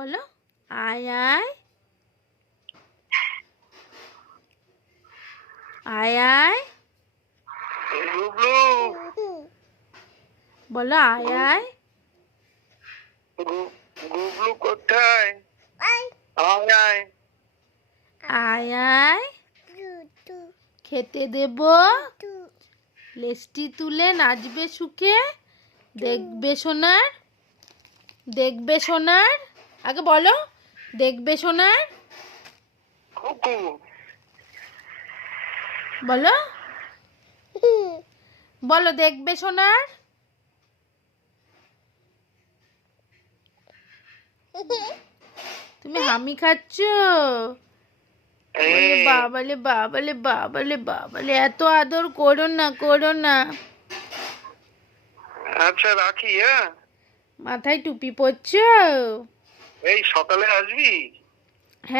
বলো আয় আয় আয় আয় গুবলু বলো আয় আয় গুবলু কোথায়? আয় আয় আয় আয় খেতে দেব লেজটি তুলে নাচবে সুখে দেখবে সোনার আগে বলো দেখবে সোনার কুকু বলো বলো দেখবে সোনার তুমি হামি খাচ্ছ বলে বাবালে বাবালে বাবালে বাবালে এত আদর করো না আচ্ছা রাখি। হ্যাঁ, মাথায় টুপি পরছো? এই সকালে আসবি? হ্যাঁ।